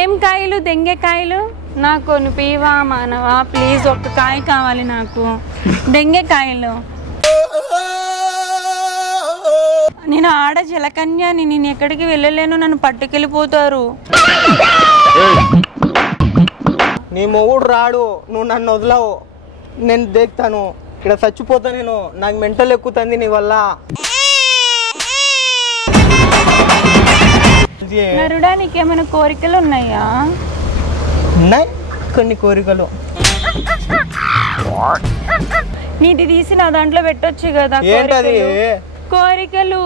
ఏం కాయలు? దెంగకాయలు నాకు కొనిపివా మానవా ప్లీజ్, ఒక్క కాయ కావాలి నాకు, దెంగకాయలు. నేను ఆడ జలకన్యాని, నేను ఎక్కడికి వెళ్ళలేను, నన్ను పట్టుకెళ్ళిపోతారు. నీ మొగుడు రాడు, నువ్వు నన్ను వదలవు, నేను దేక్తాను, ఇక్కడ చచ్చిపోతా నేను, నాకు మెంటల్ ఎక్కుతుంది నీ వల్ల. నరుడా నీకేమైనా కోరికలు ఉన్నాయా? ఉన్నాయి కొన్ని కోరికలు. నీది తీసి నా దాంట్లో పెట్టొచ్చు కదా. ఏంటది? కోరికలు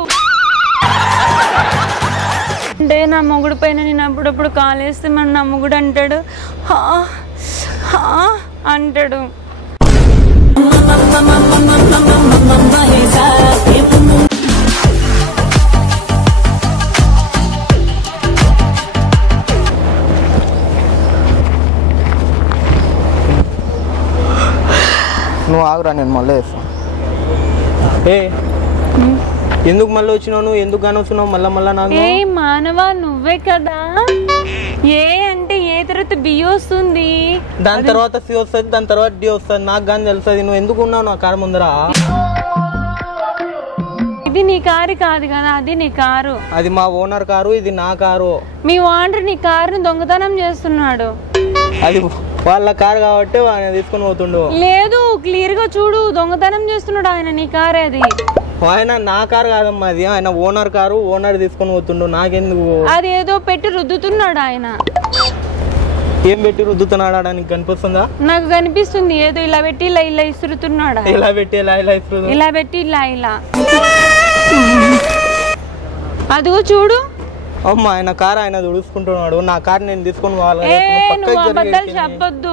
అంటే నా మొగుడు పైన నేను అప్పుడప్పుడు కాలేస్తే మన నా మొగుడు అంటాడు అంటాడు. నువ్వు ఆగురా, నేను మళ్ళీ వేస్తాను. ఎందుకు మళ్ళీ వచ్చినావు నువ్వు? ఎందుకు కానీ వచ్చినావు మళ్ళా నాకు? ఏ మానవా నువ్వే కదా. ఏ అంటే ఏ తర్వాత బి వస్తుంది, దాని తర్వాత సి వస్తుంది, దాని తర్వాత డి వస్తుంది, నాకు కానీ తెలుస్తుంది. నువ్వు ఎందుకు ఉన్నావు నా కారు ముందర? ఇది నీ కారు కాదు కదా, అది నీ కారు. అది మా ఓనర్ కారు, ఇది నా కారు. మీ ఓనర్ నీ కారుని దొంగతనం చేస్తున్నాడు. అది వాళ్ళ కారు కాబట్టి ఆయన తీసుకొని పోతుండు. లేదు క్లియర్ గా చూడు, దొంగతనం చేస్తున్నాడు ఆయన నీ కారు. అది ఆయన నా కారు కాదమ్మా, అది ఆయన ఓనర్ కారు, ఓనర్ తీసుకొని పోతుండు. నాకెందుకు? అది ఏదో పెట్టి రుద్దుతున్నాడు ఆయన. ఏం పెట్టి రుద్దుతున్నాడా? నీకు కనిపిస్తుందా? నాకు కనిపిస్తుంది, ఏదో ఇలా పెట్టి ఇలా ఇలా ఇసురుతున్నాడు. ఇలా పెట్టి ఇలా ఇసురు, ఇలా పెట్టి ఇలా ఇలా. అదిగో చూడు. అమ్మ ఆయన కారు ఆయన తుడుచుకుంటున్నాడు, నా కారు నేను తీసుకొని పోవాలి. నువ్వు అబద్ధాలు చెప్పొద్దు.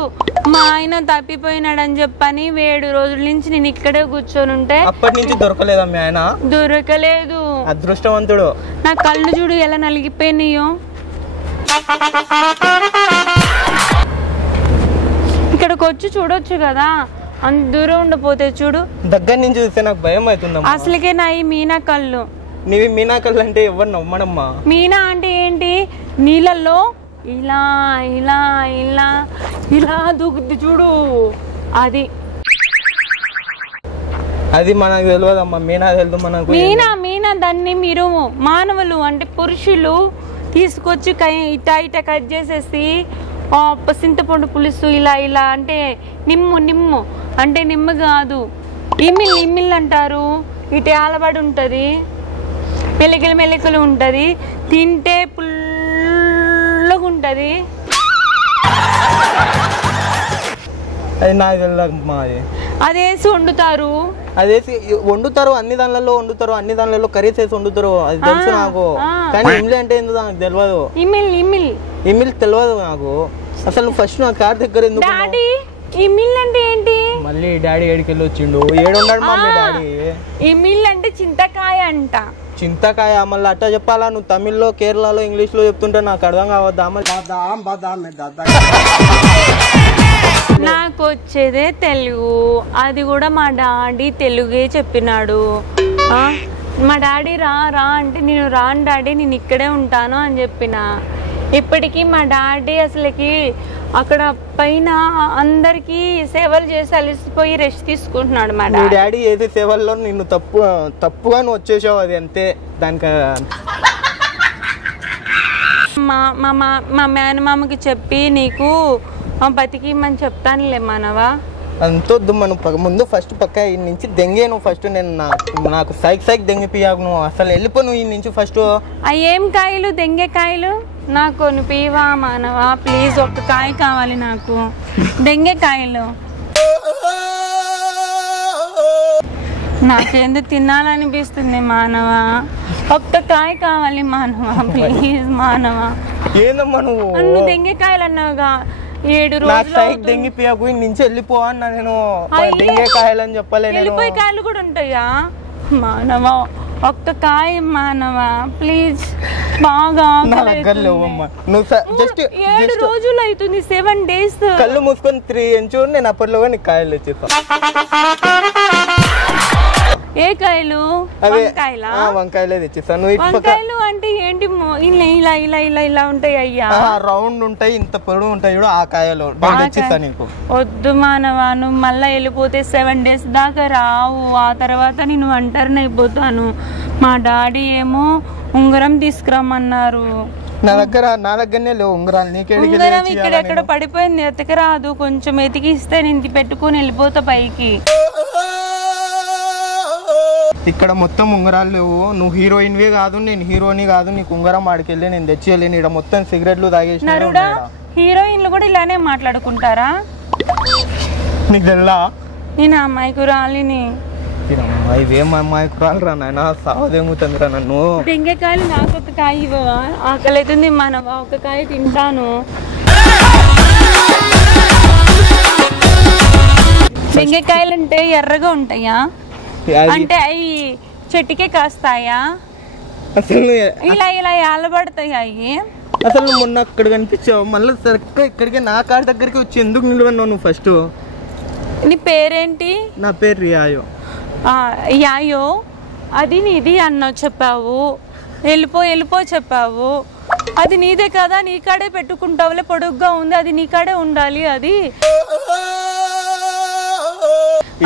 మా ఆయన తప్పిపోయినాడు అని చెప్పని 7 రోజుల నుంచి నేను ఇక్కడే కూర్చొని ఉంటే అప్పటి నుంచి దొరకలేదా మీ ఆయన? దొరకలేదు. అదృష్టవంతుడు. నా కళ్ళు చూడు ఎలా నలిగిపోయినాయో. ఇక్కడికి వచ్చి చూడొచ్చు కదా, అంత దూరం ఉండపోతే చూడు. దగ్గర నుంచి చూస్తే నాకు భయం అవుతుంది. అసలుకే నా ఈ మీనా కళ్ళు. నీవి మీనా కళ్ళు అంటే ఎవరు నమ్మడమ్మా? మీనా అంటే ఏంటి? నీళ్ళల్లో ఇలా ఇలా ఇలా ఇలా దూకుద్ది చూడు, అది అది మనకు తెలియదమ్మా. మీనా తెలుసు మనకు. మీనా దాన్ని మీరు మానవులు అంటే పురుషులు తీసుకొచ్చి ఇట కట్ చేసేసి చింతపండు పులుసు ఇలా ఇలా అంటే నిమ్ము అంటే నిమ్ము కాదు, ఇమ్మిల్ అంటారు. ఇటు ఆలబడి ఉంటుంది, మెలికలు ఉంటుంది, తింటే పుల్లగా ఉంటుంది. అది నాకు తెలియదమ్మా. అదేసి వండుతారు, అదేసి వండుతారు, అన్ని దానిలలో వండుతారు, అన్ని దానిలలో కర్రీస్ వేసి వండుతారు, అది తెలుసు నాకు. కానీ ఇమ్మిలి అంటే ఎందుకు నాకు తెలియదు. ఇమ్మిలి తెలియదు నాకు అసలు. నువ్వు ఫస్ట్ నా కార్ దగ్గర ఎందుకు? ఇమ్మిల్ అంటే ఏంటి? మళ్ళీ డాడీ ఏడికి వెళ్ళి వచ్చిండు. ఏడున్నాడు మమ్మీ డాడీ? ఇమ్మిల్ అంటే చింతకాయ అంట. చింతకాయ మళ్ళీ అట్టా చెప్పాలా? నువ్వు తమిళ్లో, కేరళలో, ఇంగ్లీష్ లో చెప్తుంటే నాకు అర్థం కావద్దా? నాకు వచ్చేదే తెలుగు, అది కూడా మా డాడీ తెలుగే చెప్పినాడు. మా డాడీ రా అంటే నేను రాను డాడీ, నేను ఇక్కడే ఉంటాను అని చెప్పిన. ఇప్పటికీ మా డాడీ అసలుకి అక్కడ పైన అందరికి సేవలు చేసి అలసిపోయి రెస్ట్ తీసుకుంటున్నాడు. మా డాడీ ఏది సేవల్లో నిన్ను తప్పుగా నువ్వు వచ్చేసావు, అది అంతే. దానికి మా మేనమామకి చెప్పి నీకు బతికిమని చెప్తానులే మానవా. అంతొద్దు, మనం ముందు ఫస్ట్ పక్క ఈ నుంచి దెంగే. నువ్వు ఫస్ట్ నేను నాకు సైక్ దెంగిపియాకు. నువ్వు అసలు వెళ్ళిపో నువ్వు ఈ నుంచి ఫస్ట్. ఏం కాయలు? దెంగకాయలు నాకు కొనిపివా మానవా ప్లీజ్, ఒక్క కాయ కావాలి నాకు, దెంగకాయలు. నాకేందుకు తినాలనిపిస్తుంది మానవా, ఒక్క కాయ కావాలి మానవా ప్లీజ్ మానవా. ఏందమ్మా నువ్వు దెంగకాయలు అన్నావుగా, 7 రోజులు దెంగిపియాకు నుంచి వెళ్ళిపో అన్నా నేను. దెంగకాయలని చెప్పలే. వెళ్ళిపోయి కాయలు కూడా ఉంటాయా మానవా? ఒక్క కాయ మానవా ప్లీజ్, బాగా 7 రోజులు అవుతుంది, 7 days. కళ్ళు మూసుకొని 3 ఇంచు నేను అప్పట్లో నీకు కాయలు వచ్చేస్తా. ఏ కాయలు? వంకాయలా? వంకాయలే తెచ్చిస్తాను. వంకాయలు అంటే ఏంటి? ఇలా ఇలా ఇలా ఇలా ఉంటాయి అయ్యా, రౌండ్ ఉంటాయి, ఇంత పొడవు ఉంటాయి చూడు, ఆ కాయలు తెచ్చిస్తా నీకు. వద్దు మానవా, నువ్వు మళ్ళీ వెళ్ళిపోతే 7 days దాకా రావు. ఆ తర్వాత నేను ఒంటరిని అయిపోతాను. మా డాడీ ఏమో ఉంగరం తీసుకురమ్మన్నారు. నా దగ్గరనే లేవు ఉంగరాలు. ఉంగరం ఇక్కడెక్కడ పడిపోయింది, ఎతకరాదు. కొంచెం ఎతికిస్తే నేను పెట్టుకుని వెళ్ళిపోతా పైకి. ఇక్కడ మొత్తం ఉంగరాలు లేవు. నువ్వు హీరోయిన్వే కాదు, నేను హీరోని కాదు. నీకు ఉంగరం ఆడికెళ్ళి నేను తెచ్చేయాలి. ఇక్కడ మొత్తం సిగరెట్లు తాగేసి. హీరోయిన్లు కూడా ఇలానే మాట్లాడుకుంటారా? నీకు తెల్లా? నేను అమ్మాయికురాలిని. ఇవేం అమ్మాయికురాలు రా నాయన, సావదేముతుంది రా నన్ను. బెంగకాయలు నాకు ఒక కాయ ఇవ్వవా? ఆకలి అవుతుంది మనవా, ఒక కాయ తింటాను. బెంగకాయలు అంటే ఎర్రగా ఉంటాయా? అంటే అవి చెట్టుకే కాస్తాయా? అసలు ఇలా ఇలా ఏలబడతాయి అవి? అసలు మొన్న అక్కడ కనిపించావు, మళ్ళీ సరిగ్గా ఇక్కడికి నా కార్ దగ్గరికి వచ్చి ఎందుకు నిలవన్నావు నువ్వు? ఫస్ట్ నీ పేరేంటి? నా పేరు రియాయో. యాయో, అది నీది అన్నావు, చెప్పావు. వెళ్ళిపో చెప్పావు. అది నీదే కదా, నీ కాడే పెట్టుకుంటావులే. పొడుగ్గా ఉంది, అది నీ కాడే ఉండాలి. అది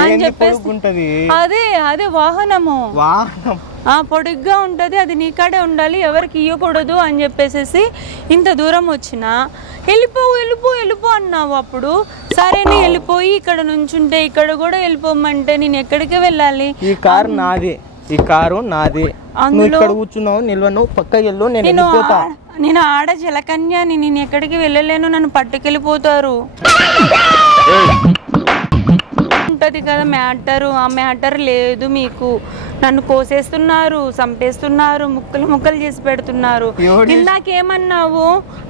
అని చెప్పేసి అదే వాహనము. పొడుగ్గా ఉంటది, అది నీ కాడే ఉండాలి, ఎవరికి ఇవ్వకూడదు అని చెప్పేసి ఇంత దూరం వచ్చినా వెళ్ళిపో అన్నావు. అప్పుడు సరే నీ వెళ్ళిపోయి ఇక్కడ నుంచుంటే ఇక్కడ కూడా వెళ్ళిపోమంటే నేను ఎక్కడికి వెళ్ళాలి? ఈ కారు నాది, ఈ కారు నాది. అందులో కూర్చున్నావు, నిల్వను, పక్కకి వెళ్ళు, నేను ఆడ జలకన్యాని, నేను ఎక్కడికి వెళ్ళలేను, నన్ను పట్టుకెళ్ళిపోతారు. ఉంటది కదా మ్యాటరు, ఆ మ్యాటర్ లేదు మీకు. నన్ను కోసేస్తున్నారు, చంపేస్తున్నారు, ముక్కలు చేసి పెడుతున్నారు. ఇందాకేమన్నావు?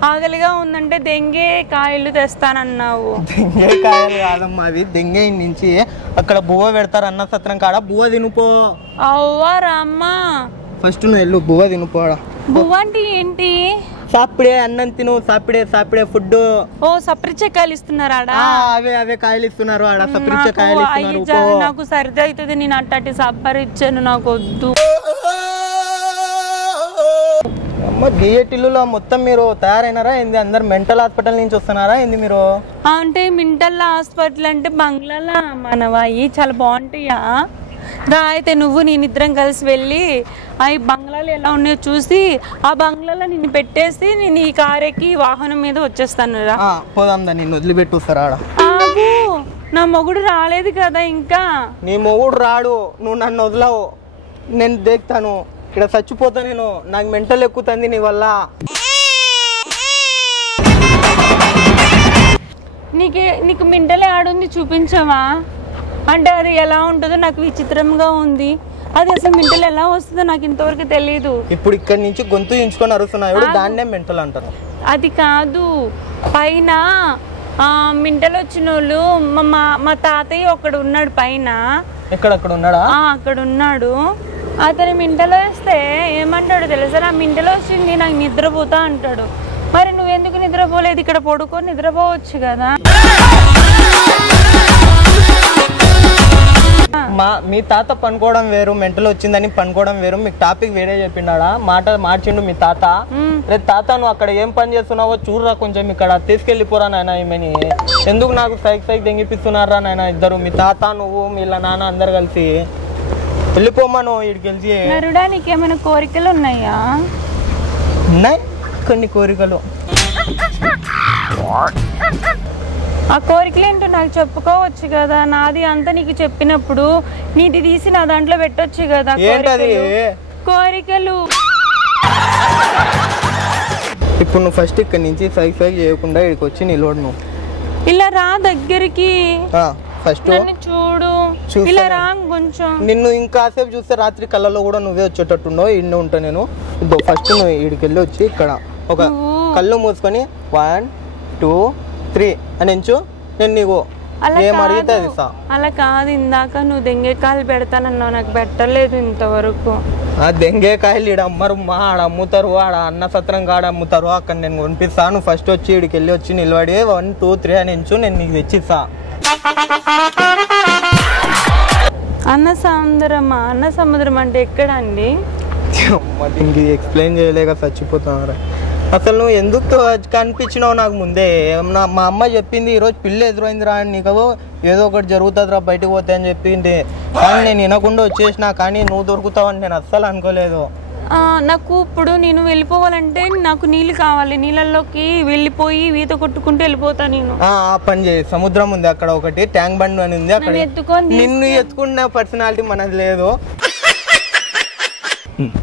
ఆకలిగా ఉందంటే దెంగే కాయలు తెస్తానన్నావు. దెంగే కాయలు కాదమ్మా, అవి దెంగే నుంచి అక్కడ బువ్వ పెడతారు అన్న సత్రం కాడ, బువ్వ తినుపో. అవ్వా రామ్మా, ఫస్ట్ నువ్వు వెళ్ళు, బువ్వ తినుపోడా. బువ్వ అంటే ఏంటి? సాపిడే అన్నం తిను, సాపిడే ఫుడ్. ఓ సపరిచే కాయలు ఇస్తున్నారు ఆడ? అవే కాయలు ఇస్తున్నారు ఆడ, సపరిచే కాయలు ఇస్తున్నారు. నాకు సరిది అవుతుంది, నేను అట్టటి సపరిచ్చాను, నాకు వద్దు. డిఏటిల్లో మొత్తం మీరు తయారైనారా ఏంది? అందరు మెంటల్ హాస్పిటల్ నుంచి వస్తున్నారా ఏంది మీరు? అంటే మెంటల్ హాస్పిటల్ అంటే బంగ్లాలా మనవాయి చాలా బాగుంటాయా? అయితే నువ్వు నేనిద్దరం కలిసి వెళ్ళి ఆ బంగ్లాలు ఎలా ఉన్నాయో చూసి ఆ బంగ్లాలో నిన్ను పెట్టేసి నేను ఈ కారెక్కి వాహనం మీద వచ్చేస్తాను. పోదాందా, నిన్ను వదిలిపెట్టి వస్తారా? నా మొగుడు రాలేదు కదా ఇంకా. నీ మొగుడు రాడు, నువ్వు నన్ను వదలవు, నేను దేక్తాను. ఇక్కడ చచ్చిపోతా నేను, నాకు మెంటల్ ఎక్కుతుంది నీ వల్ల. నీకు మెంటల్ ఆడుంది చూపించవా? అంటే అది ఎలా ఉంటుందో నాకు విచిత్రంగా ఉంది. అది అసలు మెంటల్ ఎలా వస్తుందో నాకు ఇంతవరకు తెలియదు. ఇప్పుడు ఇక్కడ నుంచి గొంతు ఇంచుకొని అరుస్తున్నాడు, దాన్నే మెంటల్ అంటారు. అది కాదు, పైన మెంటల్ వచ్చిన వాళ్ళు మా తాతయ్య ఒకడు ఉన్నాడు పైన. ఎక్కడక్కడ ఉన్నాడా? అక్కడ ఉన్నాడు. అతను మెంటల్ వేస్తే ఏమంటాడు తెలుసా? నా మెంటల్ వచ్చింది, నాకు నిద్రపోతా అంటాడు. మరి నువ్వెందుకు నిద్రపోలేదు? ఇక్కడ పడుకొని నిద్రపోవచ్చు కదా. మీ తాత పనుకోవడం వేరు, మెంటల్ వచ్చిందని పనుకోవడం వేరు. మీకు టాపిక్ వేరే చెప్పిండా? మార్చిండు మీ తాత. రేపు తాత నువ్వు అక్కడ ఏం పని చేస్తున్నావో చూడరా, కొంచెం ఇక్కడ తీసుకెళ్ళిపోరా నాయన. ఈమెని ఎందుకు నాకు సైక్ దెంగిపిస్తున్నారా నాయన ఇద్దరు, మీ తాత నువ్వు మీ నాన్న అందరు కలిసి. వెళ్ళిపోమ్మా నువ్వు ఇక్కడికి వెళ్ళి. నరుడా, నీకేమైనా కోరికలు ఉన్నాయా? ఉన్నాయి కొన్ని కోరికలు. ఆ కోరికలు ఏంటో నాకు చెప్పుకోవచ్చు కదా. నాది అంతా నీకు చెప్పినప్పుడు నీది తీసి నా దాంట్లో పెట్టొచ్చు కదా. కోరికలు ఇప్పుడు నువ్వు ఫస్ట్ ఇక్కడ నుంచి సైక్ చేయకుండా ఇక్కడికి వచ్చి నిలవడు. నువ్వు ఇలా రా దగ్గరికి, ఫస్ట్ చూడు, ఇలా రా కొంచెం. నిన్ను ఇంకాసేపు చూస్తే రాత్రి కళ్ళలో కూడా నువ్వే వచ్చేటట్టుండో ఇన్నే ఉంటా నేను. ఫస్ట్ నువ్వు ఇక్కడికి వెళ్ళి వచ్చి ఇక్కడ ఒక కళ్ళు మూసుకొని 1 2 3 అని ఎంచు. నేను నీకు ఏం అడిగితే అది ఇస్తా. అలా కాదు, ఇందాక నువ్వు దెంగేకాయలు పెడతానన్నావు, నాకు పెట్టలేదు ఇంతవరకు. ఆ దెంగేకాయలు ఈడ అమ్మరు, ఆడ అమ్ముతారు, ఆడ అన్న సత్రం కాడ అమ్ముతారు, అక్కడ నేను కొనిపిస్తాను. నువ్వు ఫస్ట్ వచ్చి ఇక్కడికి వెళ్ళి వచ్చి నిలబడి 1 2 3 అని ఎంచు, నేను నీకు తెచ్చిస్తా. అన్న సముద్రం అంటే ఎక్కడ అండి? ఇంక ఎక్స్ప్లెయిన్ చేయలేక చచ్చిపోతున్నారు. అసలు నువ్వు ఎందుకు కనిపించినావు నాకు ముందే? మా అమ్మ చెప్పింది ఈరోజు పిల్ల ఎదురైందిరా అని, నీకు ఏదో ఒకటి జరుగుతుందిరా బయటకు పోతే అని చెప్పింది. కానీ నేను వినకుండా వచ్చేసిన, కానీ నువ్వు దొరుకుతావని నేను అస్సలు అనుకోలేదు. నాకు ఇప్పుడు నేను వెళ్ళిపోవాలంటే నాకు నీళ్ళు కావాలి. నీళ్ళల్లోకి వెళ్ళిపోయి ఈత కొట్టుకుంటూ వెళ్ళిపోతా నేను. పని చేయి, సముద్రం ఉంది అక్కడ ఒకటి, ట్యాంక్ బండ్ అని ఉంది అక్కడ. నిన్ను ఎత్తుకున్న పర్సనాలిటీ మనది లేదు.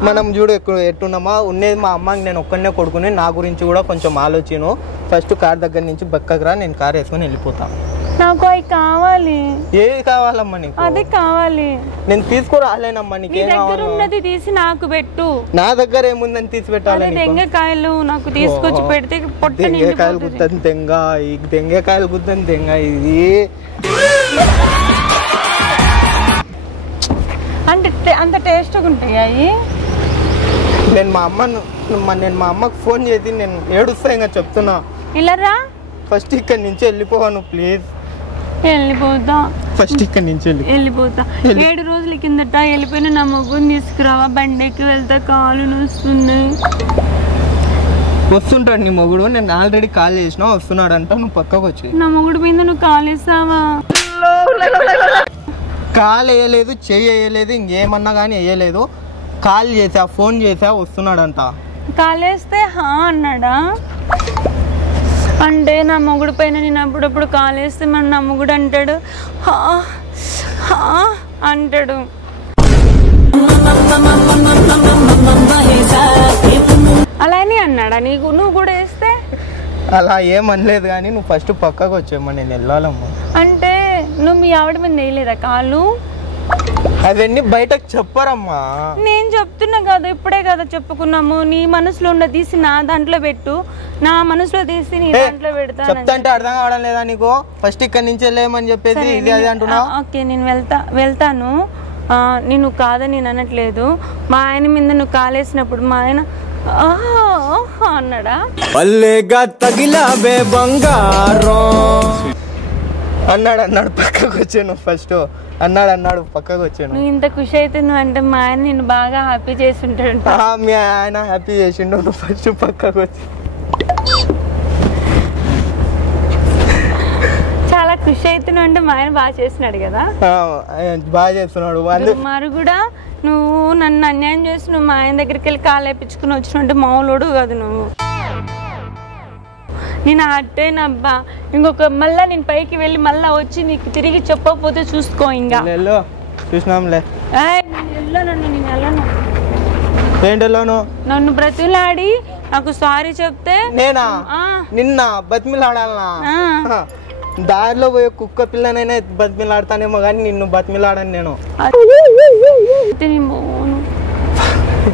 మనం చూడు ఎట్టున్నామా ఉన్నది. మా అమ్మకి నేను ఒక్కడనే కొడుకుని, నా గురించి కూడా కొంచెం ఆలోచన. ఫస్ట్ కార్ దగ్గర నుంచి పక్కకు రా, నేను కార్ వేసుకొని వెళ్ళిపోతాను. నాకు అవి కావాలి. ఏది కావాలమ్మా నీకు? అదే కావాలి. నేను తీసుకురాలేనమ్మా. నీకేం కావాలి? ఉన్నది తీసి నాకు పెట్టు. నా దగ్గర ఏముందని తీసి పెట్టాలి? దెంగకాయలు నాకు తీసుకొచ్చి పెడితే దెంగకాయలు గుద్దని దెంగ, ఈ దెంగకాయలు గుద్దని దెంగ. ఇది అంటే అంత టేస్ట్గా ఉంటాయి. నేను మా అమ్మకు ఫోన్ చేసి నేను ఏడుస్తా ఇంకా చెప్తున్నా. ఇలా రా, ఫస్ట్ ఇక్కడి నుంచి వెళ్ళిపోవాను ప్లీజ్. వెళ్ళిపోతా. ఫస్ట్ ఇక్కడి నుంచి వెళ్ళిపోతా. 7 రోజుల కిందట వెళ్ళిపోయిన నా మొగ్గుని తీసుకురావా, బండికి వెళ్తా, కాలు నొస్తున్నాయి. వస్తుంటాడు నీ మొగుడు. నేను ఆల్రెడీ కాల్ చేసినా, వస్తున్నాడు అంట. నువ్వు పక్కకు వచ్చి. నా మొగుడు మీద నువ్వు కాల్ వేసావా? కాల్ వేయలేదు, చెయ్యి వేయలేదు, ఇంకేమన్నా కానీ వేయలేదు. కాల్ చేసా, ఫోన్ చేసా, వస్తున్నాడంట. కాల్ వేస్తే హా అన్నాడా? అంటే నా మొగుడు పైన నేను అప్పుడప్పుడు కాల్ వేస్తే మన నా మొగుడు అంటాడు హా హా అంటాడు. అలానే అన్నాడా నీకు? నువ్వు కూడా వేస్తే? అలా ఏమనలేదు, కానీ నువ్వు ఫస్ట్ పక్కకు వచ్చేమ్మా, నేను వెళ్ళాలమ్మా. అంటే నువ్వు మీ ఆవిడ మీద వేయలేదా కాళ్ళు? అవన్నీ బయటకు చెప్పరమ్మా. నేను చెప్తున్నా కదా, ఇప్పుడే కదా చెప్పుకున్నాము. నీ మనసులో ఉన్న తీసి నా దాంట్లో పెట్టు, నా మనసులో తీసి నీ దాంట్లో పెడతా. చెప్తా అంటే అర్థం కావడం లేదా నీకు? ఫస్ట్ ఇక్కడ నుంచి వెళ్ళేమని చెప్పేసి ఇది అది అంటున్నా. ఓకే, నేను వెళ్తాను. నేను కాదని నేను అనట్లేదు. మా ఆయన మీద నువ్వు కాలేసినప్పుడు మా ఆయన అన్నాడా? అన్నాడు పక్కకు వచ్చాను. ఫస్ట్ అన్నాడు పక్కకు వచ్చాను. నువ్వు ఇంత ఖుషి అయితే నువ్వు అంటే మా ఆయన నిన్ను బాగా హ్యాపీ చేసి ఉంటాడు. మీ ఆయన హ్యాపీ చేసిండు, నువ్వు ఫస్ట్ పక్కకు వచ్చి. చాలా ఖుషి అయితే నువ్వు అంటే మా ఆయన బాగా చేస్తున్నాడు కదా. బాగా చేస్తున్నాడు. మరి కూడా నువ్వు నన్ను అన్యాయం చేసి నువ్వు మా ఆయన దగ్గరికి వెళ్ళి కాలు వేయించుకుని వచ్చినట్టు మామూలుడు కాదు నువ్వు. నేను అట్టేనబ్బా. ఇంకొక మళ్ళా నేను పైకి వెళ్ళి మళ్ళా వచ్చి నీకు తిరిగి చెప్పకపోతే చూసుకో. ఇంకా చూసినాంలే. నేను నన్ను బ్రతిలాడి నాకు సారీ చెప్తే నేనా నిన్న బతిమిలాడాలనా? దారిలో పోయే కుక్క పిల్లనైనా బతిమిలాడతానేమో, కానీ నిన్ను బతిమిలాడను నేను.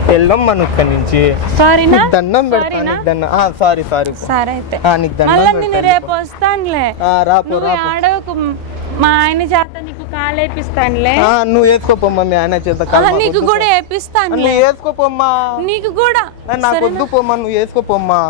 వెళ్ళమ్మా నువ్వు ఇక్కడి నుంచి. దండం పెడతాను. సారీ అయితే నేను రేపు వస్తానులే. ఆడకు మా ఆయన చేత నీకు కాలు వేపిస్తానులే. నువ్వు వేసుకోపోమ్మా మీ ఆయన చేత. నీకు కూడా వేపిస్తాను. వేసుకోపోమ్మా. నీకు కూడా నాకు వద్దు పోమ్మా, నువ్వు వేసుకోపోమ్మా.